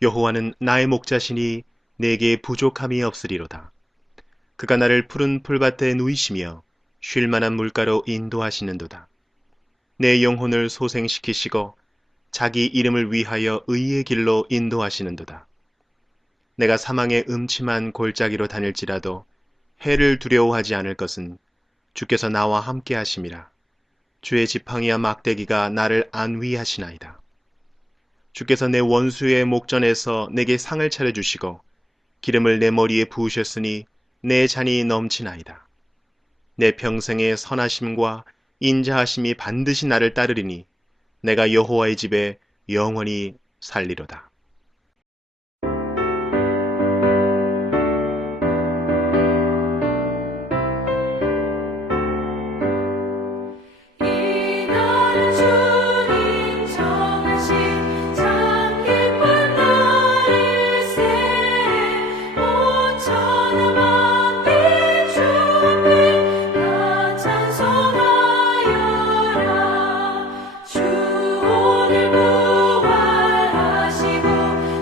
여호와는 나의 목자시니 내게 부족함이 없으리로다. 그가 나를 푸른 풀밭에 누이시며 쉴 만한 물가로 인도하시는도다. 내 영혼을 소생시키시고 자기 이름을 위하여 의의 길로 인도하시는도다. 내가 사망의 음침한 골짜기로 다닐지라도 해를 두려워하지 않을 것은 주께서 나와 함께 하심이라. 주의 지팡이와 막대기가 나를 안위하시나이다. 주께서 내 원수의 목전에서 내게 상을 차려주시고 기름을 내 머리에 부으셨으니 내 잔이 넘치나이다. 내 평생의 선하심과 인자하심이 반드시 나를 따르리니 내가 여호와의 집에 영원히 살리로다. 이날은 주님 정하신 참 기쁜 날일세. 온 천하 만민 주 앞에 다 찬송하여라. 주 오늘 부활하시고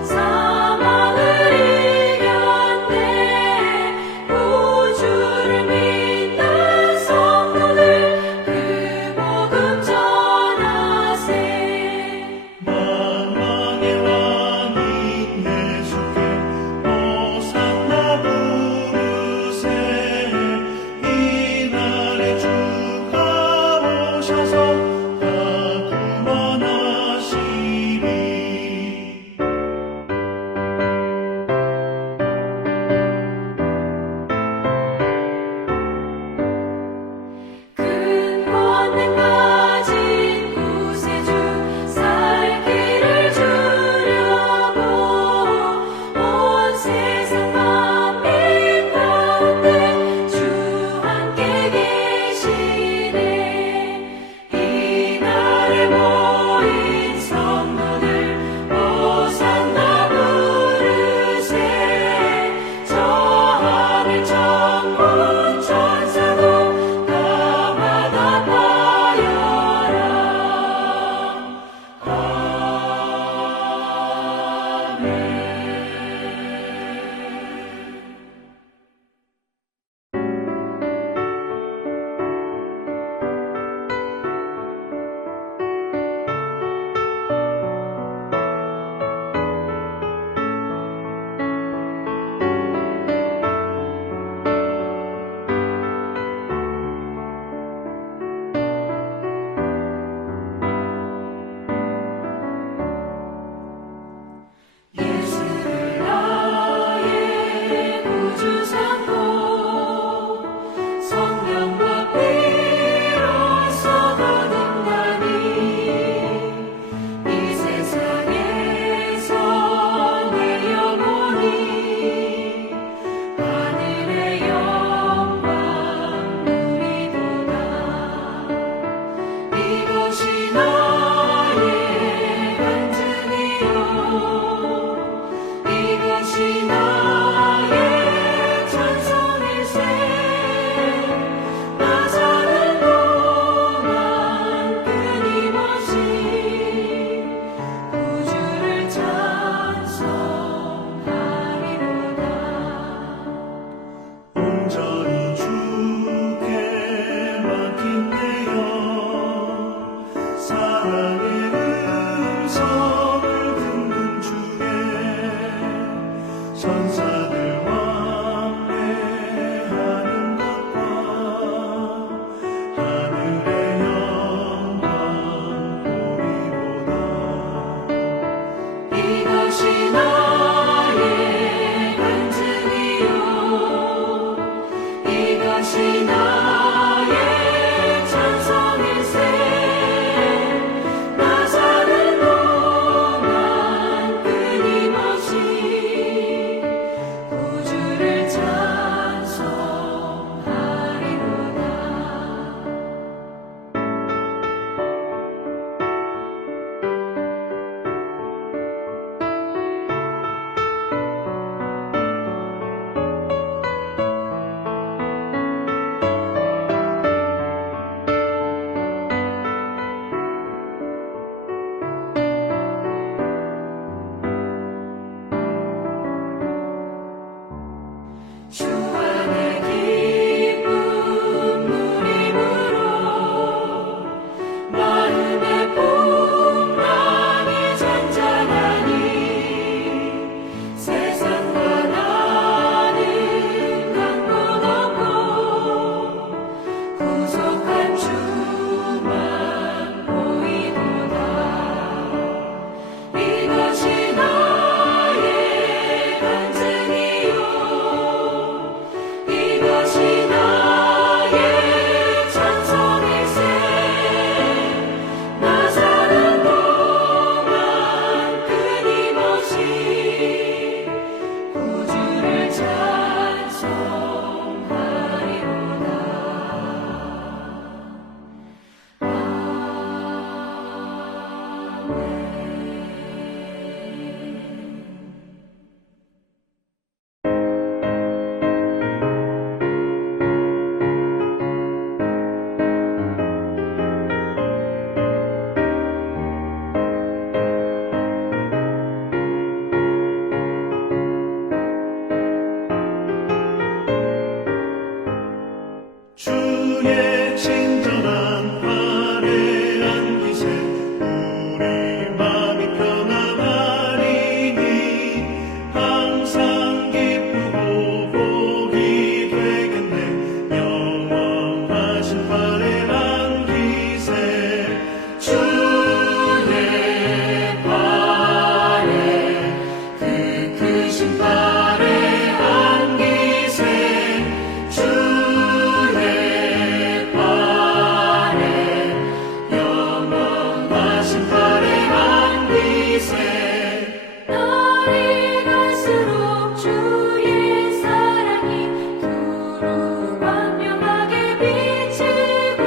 사망을 이겼네. 구주를 믿는 성도들 그 복음 전하세. 만왕의 왕이 예수께 호산나 부르세. 이날에 주가 오셔서 다 구원하시리. 큰 권능 가진 구세주 살 길을 주려고 온 세상 만민 가운데 주 함께 계시네. 이 주의 친절한 화려한 기세 우리 마음이 편안하리니 항상 기쁘고 복이 되겠네 영원하신 화려한 기세 주의 발에 그 크신 발에 안기세 주의 발에 영원하신 발에 안기세 날이 갈수록 주의 사랑이 두루 광명하게 비치고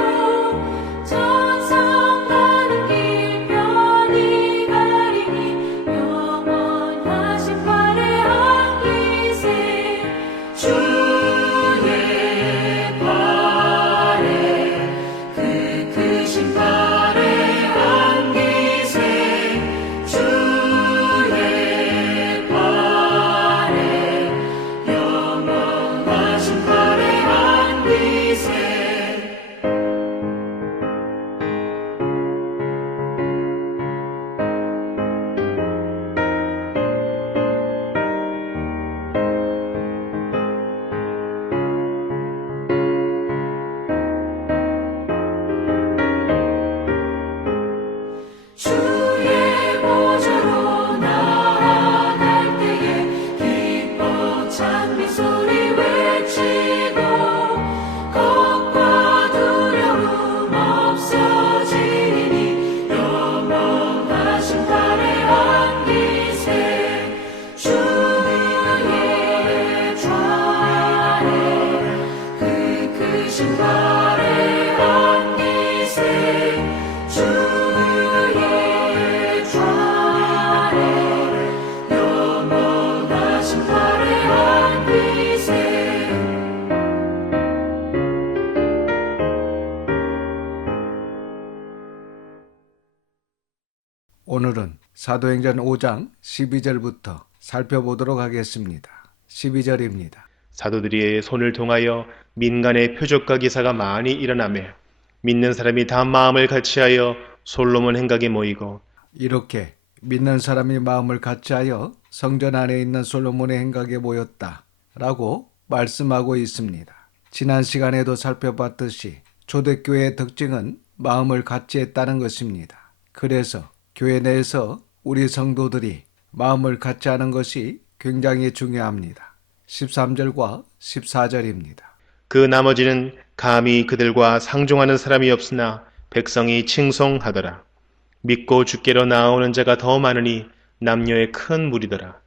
천성 가는 길 편히 가리니 영원하신 발에 안기세 주의 발에 그 크신 발에 안기세 주의 발에 영원하신 발에 안기세 주의 보좌로 나아갈 때에 기뻐 찬미 소리 외치고 겁과 두려움 없어지니 영원하신 발에 안기세 주의 좌에 그 크신 발에 안기세 주의 좌에 영원하신 발에 안기세 오늘은 사도행전 5장 12절부터 살펴보도록 하겠습니다. 12절입니다. 사도들이 손을 통하여 민간의 표적과 기사가 많이 일어나며 믿는 사람이 다 마음을 같이하여 솔로몬 행각에 모이고 이렇게 믿는 사람이 마음을 같이하여 성전 안에 있는 솔로몬의 행각에 모였다 라고 말씀하고 있습니다. 지난 시간에도 살펴봤듯이 초대교회의 특징은 마음을 같이했다는 것입니다. 그래서 교회 내에서 우리 성도들이 마음을 같이하는 것이 굉장히 중요합니다. 13절과 14절입니다. 그 나머지는 감히 그들과 상종하는 사람이 없으나 백성이 칭송하더라. 믿고 주께로 나아오는 자가 더 많으니 남녀의 큰 무리더라.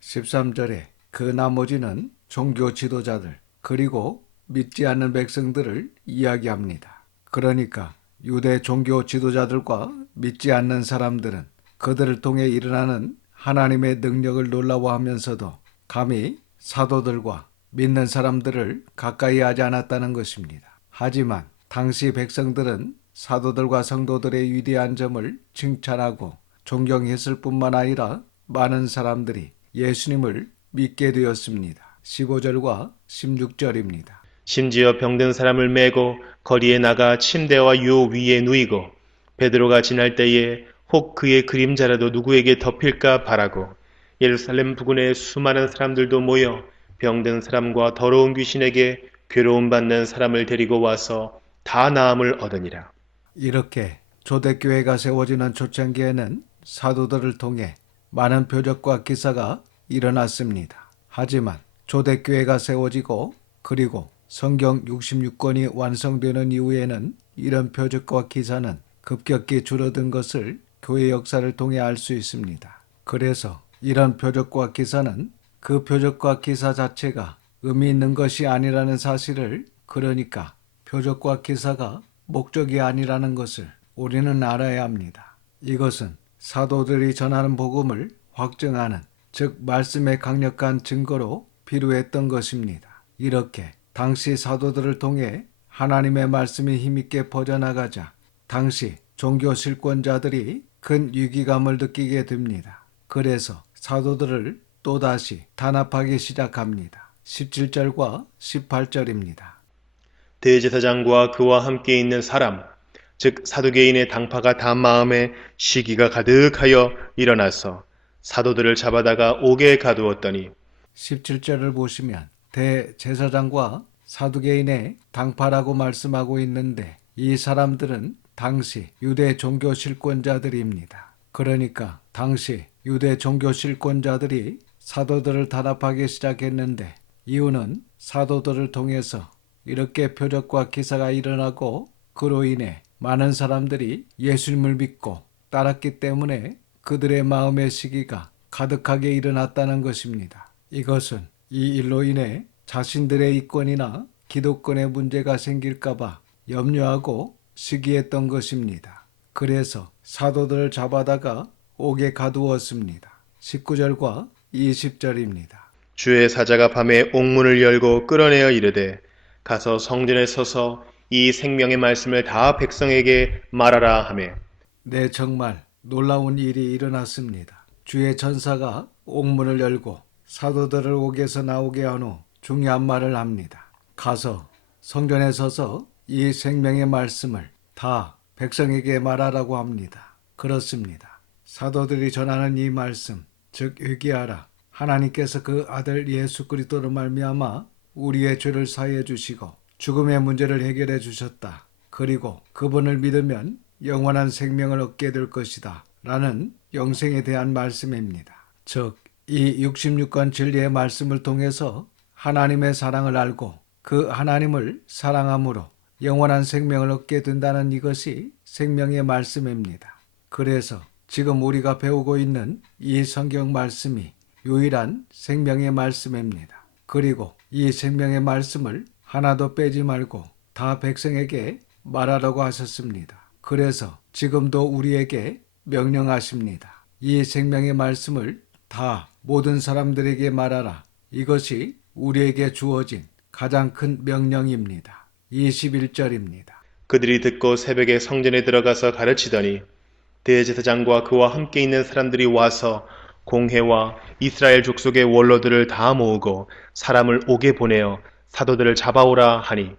13절에 그 나머지는 종교 지도자들 그리고 믿지 않는 백성들을 이야기합니다. 그러니까 유대 종교 지도자들과 믿지 않는 사람들은 그들을 통해 일어나는 하나님의 능력을 놀라워하면서도 감히 사도들과 믿는 사람들을 가까이 하지 않았다는 것입니다. 하지만 당시 백성들은 사도들과 성도들의 위대한 점을 칭찬하고 존경했을 뿐만 아니라 많은 사람들이 예수님을 믿게 되었습니다. 15절과 16절입니다. 심지어 병든 사람을 메고 거리에 나가 침대와 요 위에 누이고 베드로가 지날 때에 혹 그의 그림자라도 누구에게 덮일까 바라고 예루살렘 부근에 수많은 사람들도 모여 병든 사람과 더러운 귀신에게 괴로움 받는 사람을 데리고 와서 다 나음을 얻으니라. 이렇게 초대교회가 세워지는 초창기에는 사도들을 통해 많은 표적과 기사가 일어났습니다. 하지만 초대교회가 세워지고 그리고 성경 66권이 완성되는 이후에는 이런 표적과 기사는 급격히 줄어든 것을 교회 역사를 통해 알 수 있습니다. 그래서 이런 표적과 기사는 그 표적과 기사 자체가 의미 있는 것이 아니라는 사실을, 그러니까 표적과 기사가 목적이 아니라는 것을 우리는 알아야 합니다. 이것은 사도들이 전하는 복음을 확증하는, 즉 말씀의 강력한 증거로 필요했던 것입니다. 이렇게 당시 사도들을 통해 하나님의 말씀이 힘있게 퍼져나가자 당시 종교 실권자들이 큰 위기감을 느끼게 됩니다. 그래서 사도들을 또다시 단합하기 시작합니다. 17절과 18절입니다. 대제사장과 그와 함께 있는 사람, 즉 사두개인의 당파가 다 마음에 시기가 가득하여 일어나서 사도들을 잡아다가 옥에 가두었더니 17절을 보시면 대제사장과 사두개인의 당파라고 말씀하고 있는데 이 사람들은 당시 유대 종교 실권자들입니다. 그러니까 당시 유대 종교 실권자들이 사도들을 단합하기 시작했는데 이유는 사도들을 통해서 이렇게 표적과 기사가 일어나고 그로 인해 많은 사람들이 예수님을 믿고 따랐기 때문에 그들의 마음의 시기가 가득하게 일어났다는 것입니다. 이것은 이 일로 인해 자신들의 이권이나 기독권의 문제가 생길까봐 염려하고 시기했던 것입니다. 그래서 사도들을 잡아다가 옥에 가두었습니다. 19절과 20절입니다. 주의 사자가 밤에 옥문을 열고 끌어내어 이르되 가서 성전에 서서 이 생명의 말씀을 다 백성에게 말하라 하매 네, 정말 놀라운 일이 일어났습니다. 주의 전사가 옥문을 열고 사도들을 옥에서 나오게 한 후 중요한 말을 합니다. 가서 성전에 서서 이 생명의 말씀을 다 백성에게 말하라고 합니다. 그렇습니다. 사도들이 전하는 이 말씀, 즉 회개하라. 하나님께서 그 아들 예수 그리스도로 말미암아 우리의 죄를 사해 주시고 죽음의 문제를 해결해 주셨다. 그리고 그분을 믿으면 영원한 생명을 얻게 될 것이다. 라는 영생에 대한 말씀입니다. 즉, 이 66권 진리의 말씀을 통해서 하나님의 사랑을 알고 그 하나님을 사랑함으로 영원한 생명을 얻게 된다는 이것이 생명의 말씀입니다. 그래서 지금 우리가 배우고 있는 이 성경 말씀이 유일한 생명의 말씀입니다. 그리고 이 생명의 말씀을 하나도 빼지 말고 다 백성에게 말하라고 하셨습니다. 그래서 지금도 우리에게 명령하십니다. 이 생명의 말씀을 다 모든 사람들에게 말하라. 이것이 우리에게 주어진 가장 큰 명령입니다. 21절입니다. 그들이 듣고 새벽에 성전에 들어가서 가르치더니 대제사장과 그와 함께 있는 사람들이 와서 공회와 이스라엘 족속의 원로들을 다 모으고 사람을 옥에 보내어 사도들을 잡아오라 하니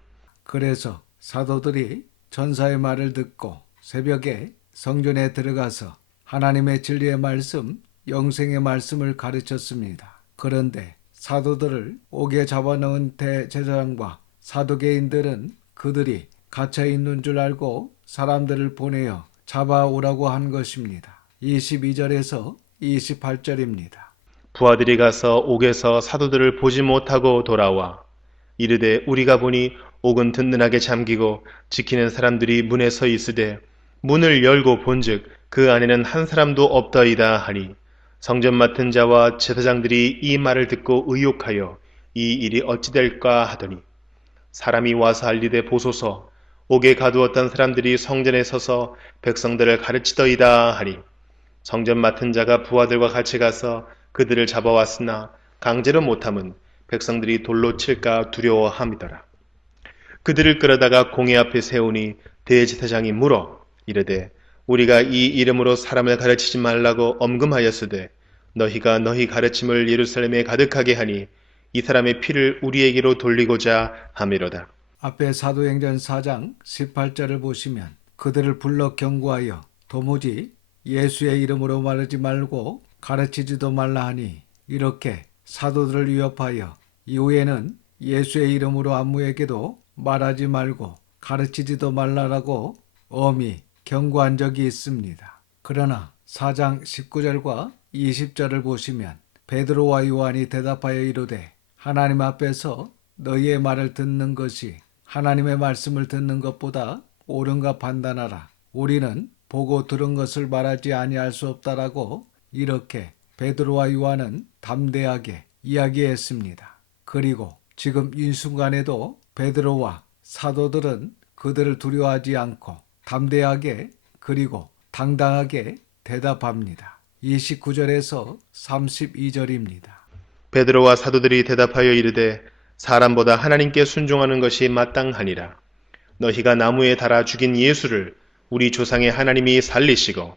그래서 사도들이 전사의 말을 듣고 새벽에 성전에 들어가서 하나님의 진리의 말씀, 영생의 말씀을 가르쳤습니다. 그런데 사도들을 옥에 잡아넣은 대제사장과 사두개인들은 그들이 갇혀 있는 줄 알고 사람들을 보내어 잡아오라고 한 것입니다. 22절에서 28절입니다. 부하들이 가서 옥에서 사도들을 보지 못하고 돌아와 이르되 우리가 보니 옥은 든든하게 잠기고 지키는 사람들이 문에 서 있으되 문을 열고 본즉 그 안에는 한 사람도 없더이다 하니 성전 맡은 자와 제사장들이 이 말을 듣고 의혹하여 이 일이 어찌 될까 하더니 사람이 와서 알리되 보소서 옥에 가두었던 사람들이 성전에 서서 백성들을 가르치더이다 하니 성전 맡은 자가 부하들과 같이 가서 그들을 잡아왔으나 강제로 못함은 백성들이 돌로 칠까 두려워함이더라. 그들을 끌어다가 공회 앞에 세우니 대제사장이 물어 이르되 우리가 이 이름으로 사람을 가르치지 말라고 엄금하였으되 너희가 너희 가르침을 예루살렘에 가득하게 하니 이 사람의 피를 우리에게로 돌리고자 함이로다. 앞에 사도행전 4장 18절을 보시면 그들을 불러 경고하여 도무지 예수의 이름으로 말하지 말고 가르치지도 말라 하니 이렇게 사도들을 위협하여 이후에는 예수의 이름으로 아무에게도 말하지 말고 가르치지도 말라라고 엄히 경고한 적이 있습니다. 그러나 4장 19절과 20절을 보시면 베드로와 요한이 대답하여 이르되 하나님 앞에서 너희의 말을 듣는 것이 하나님의 말씀을 듣는 것보다 옳은가 판단하라. 우리는 보고 들은 것을 말하지 아니할 수 없다라고 이렇게 베드로와 요한은 담대하게 이야기했습니다. 그리고 지금 이 순간에도 베드로와 사도들은 그들을 두려워하지 않고 담대하게 그리고 당당하게 대답합니다. 29절에서 32절입니다. 베드로와 사도들이 대답하여 이르되 사람보다 하나님께 순종하는 것이 마땅하니라. 너희가 나무에 달아 죽인 예수를 우리 조상의 하나님이 살리시고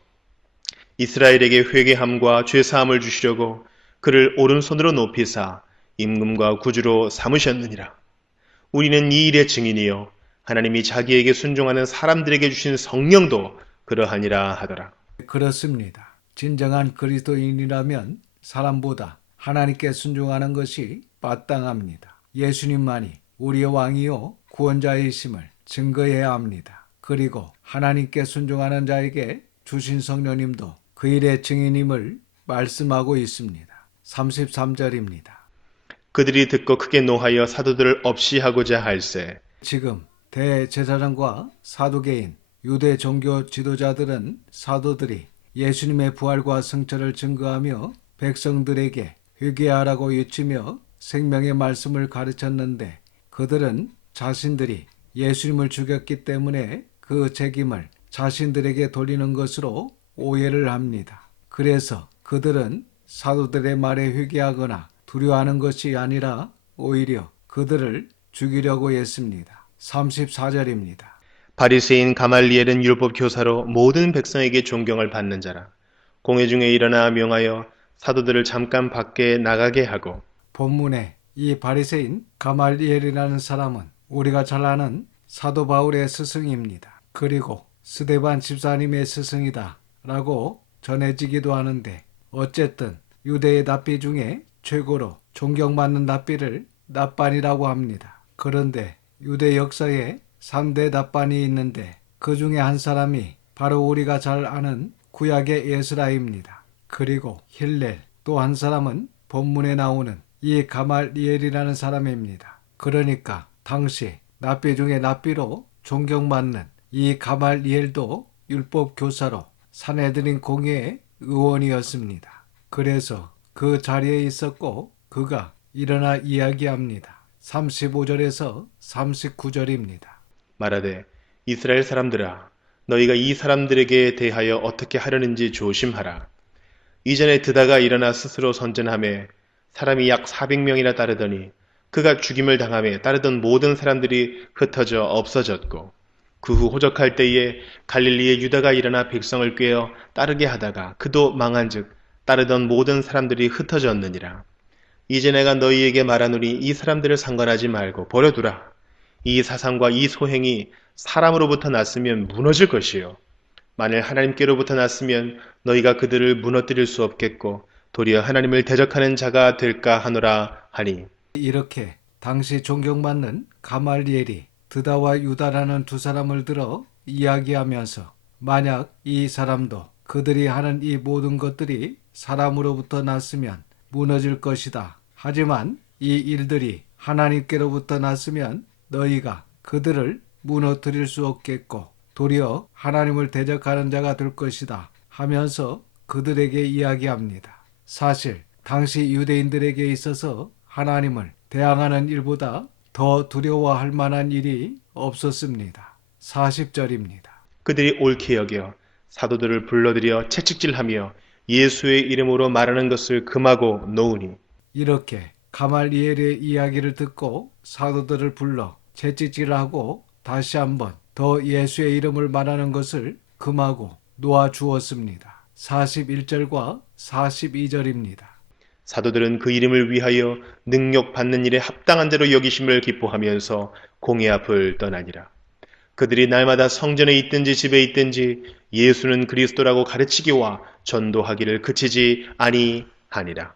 이스라엘에게 회개함과 죄사함을 주시려고 그를 오른손으로 높이사 임금과 구주로 삼으셨느니라. 우리는 이 일의 증인이요 하나님이 자기에게 순종하는 사람들에게 주신 성령도 그러하니라 하더라. 그렇습니다. 진정한 그리스도인이라면 사람보다 하나님께 순종하는 것이 마땅합니다. 예수님만이 우리의 왕이요 구원자이심을 증거해야 합니다. 그리고 하나님께 순종하는 자에게 주신 성령님도 그 일의 증인임을 말씀하고 있습니다. 33절입니다. 그들이 듣고 크게 노하여 사도들을 없이 하고자 할세. 지금 대제사장과 사두개인 유대 종교 지도자들은 사도들이 예수님의 부활과 승천을 증거하며 백성들에게 회개하라고 외치며 생명의 말씀을 가르쳤는데 그들은 자신들이 예수님을 죽였기 때문에 그 책임을 자신들에게 돌리는 것으로 오해를 합니다. 그래서 그들은 사도들의 말에 회개하거나 두려워하는 것이 아니라 오히려 그들을 죽이려고 했습니다. 34절입니다. 바리새인 가말리엘은 율법 교사로 모든 백성에게 존경을 받는 자라. 공회 중에 일어나 명하여 사도들을 잠깐 밖에 나가게 하고. 본문에 이 바리새인 가말리엘이라는 사람은 우리가 잘 아는 사도 바울의 스승입니다. 그리고 스데반 집사님의 스승이다 라고 전해지기도 하는데 어쨌든 유대의 납비 중에 최고로 존경받는 납비를 납반이라고 합니다. 그런데 유대 역사에 3대 납반이 있는데 그 중에 한 사람이 바로 우리가 잘 아는 구약의 에스라입니다. 그리고 힐렐 또 한 사람은 본문에 나오는 이 가말리엘이라는 사람입니다. 그러니까 당시 납비 중에 납비로 존경받는 이 가말리엘도 율법 교사로 산헤드린 공회의 의원이었습니다. 그래서 그 자리에 있었고 그가 일어나 이야기합니다. 35절에서 39절입니다. 말하되 이스라엘 사람들아 너희가 이 사람들에게 대하여 어떻게 하려는지 조심하라. 이전에 드다가 일어나 스스로 선전하며 사람이 약 400명이나 따르더니 그가 죽임을 당하며 따르던 모든 사람들이 흩어져 없어졌고 그 후 호적할 때에 갈릴리의 유다가 일어나 백성을 꾀어 따르게 하다가 그도 망한즉 따르던 모든 사람들이 흩어졌느니라. 이제 내가 너희에게 말하노니 이 사람들을 상관하지 말고 버려두라. 이 사상과 이 소행이 사람으로부터 났으면 무너질 것이요 만일 하나님께로부터 났으면 너희가 그들을 무너뜨릴 수 없겠고 도리어 하나님을 대적하는 자가 될까 하노라 하니. 이렇게 당시 존경받는 가말리엘이 드다와 유다라는 두 사람을 들어 이야기하면서 만약 이 사람도 그들이 하는 이 모든 것들이 사람으로부터 났으면 무너질 것이다. 하지만 이 일들이 하나님께로부터 났으면 너희가 그들을 무너뜨릴 수 없겠고 도리어 하나님을 대적하는 자가 될 것이다 하면서 그들에게 이야기합니다. 사실 당시 유대인들에게 있어서 하나님을 대항하는 일보다 더 두려워할 만한 일이 없었습니다. 40절입니다. 그들이 옳게 여겨 사도들을 불러들여 채찍질하며 예수의 이름으로 말하는 것을 금하고 놓으니. 이렇게 가말리엘의 이야기를 듣고 사도들을 불러 채찍질하고 다시 한번 더 예수의 이름을 말하는 것을 금하고 놓아 주었습니다. 41절과 42절입니다. 사도들은 그 이름을 위하여 능력 받는 일에 합당한 대로 여기심을 기뻐하면서 공회 앞을 떠나니라. 그들이 날마다 성전에 있든지 집에 있든지 예수는 그리스도라고 가르치기와 전도하기를 그치지 아니하니라.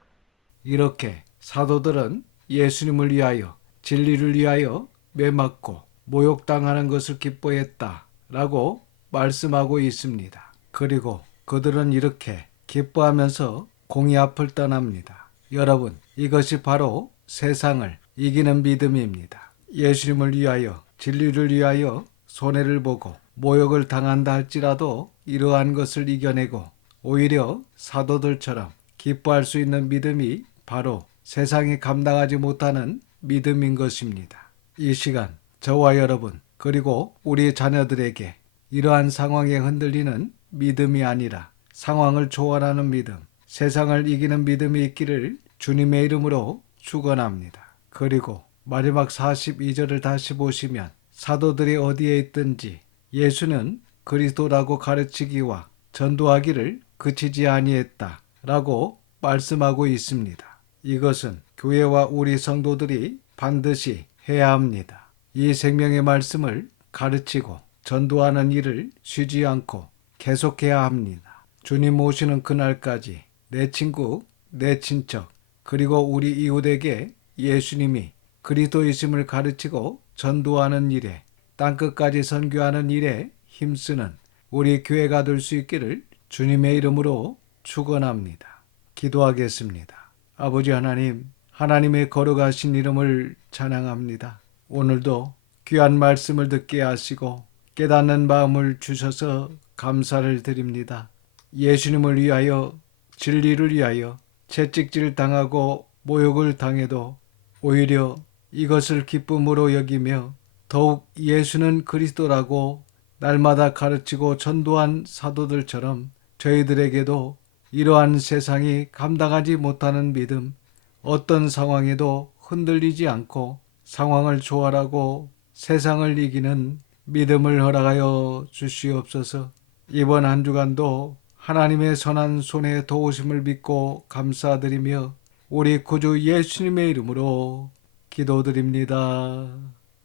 이렇게 사도들은 예수님을 위하여 진리를 위하여 매맞고 모욕당하는 것을 기뻐했다라고 말씀하고 있습니다. 그리고 그들은 이렇게 기뻐하면서 공의 앞을 떠납니다. 여러분, 이것이 바로 세상을 이기는 믿음입니다. 예수님을 위하여 진리를 위하여 손해를 보고 모욕을 당한다 할지라도 이러한 것을 이겨내고 오히려 사도들처럼 기뻐할 수 있는 믿음이 바로 세상이 감당하지 못하는 믿음인 것입니다. 이 시간 저와 여러분 그리고 우리 자녀들에게 이러한 상황에 흔들리는 믿음이 아니라 상황을 초월하는 믿음, 세상을 이기는 믿음이 있기를 주님의 이름으로 축원합니다. 그리고 마지막 42절을 다시 보시면 사도들이 어디에 있든지 예수는 그리스도라고 가르치기와 전도하기를 그치지 아니했다 라고 말씀하고 있습니다. 이것은 교회와 우리 성도들이 반드시 해야 합니다. 이 생명의 말씀을 가르치고 전도하는 일을 쉬지 않고 계속해야 합니다. 주님 오시는 그날까지 내 친구, 내 친척, 그리고 우리 이웃에게 예수님이 그리스도이심을 가르치고 전도하는 일에, 땅끝까지 선교하는 일에 힘쓰는 우리 교회가 될 수 있기를 주님의 이름으로 축원합니다. 기도하겠습니다. 아버지 하나님, 하나님의 거룩하신 이름을 찬양합니다. 오늘도 귀한 말씀을 듣게 하시고 깨닫는 마음을 주셔서 감사를 드립니다. 예수님을 위하여, 진리를 위하여 채찍질 당하고 모욕을 당해도 오히려 이것을 기쁨으로 여기며 더욱 예수는 그리스도라고 날마다 가르치고 전도한 사도들처럼 저희들에게도 이러한 세상이 감당하지 못하는 믿음, 어떤 상황에도 흔들리지 않고 상황을 초월하고 세상을 이기는 믿음을 허락하여 주시옵소서. 이번 한 주간도 하나님의 선한 손에 도우심을 믿고 감사드리며 우리 구주 예수님의 이름으로 기도드립니다.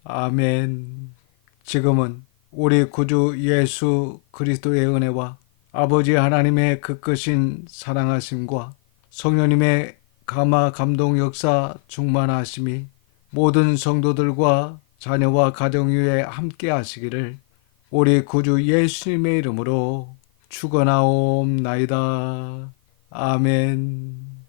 아멘. 지금은 우리 구주 예수 그리스도의 은혜와 아버지 하나님의 그 크신 사랑하심과 성령님의 감화 감동 역사 충만하심이 모든 성도들과 자녀와 가정 위에 함께 하시기를 우리 구주 예수님의 이름으로 축원하옵나이다. 아멘.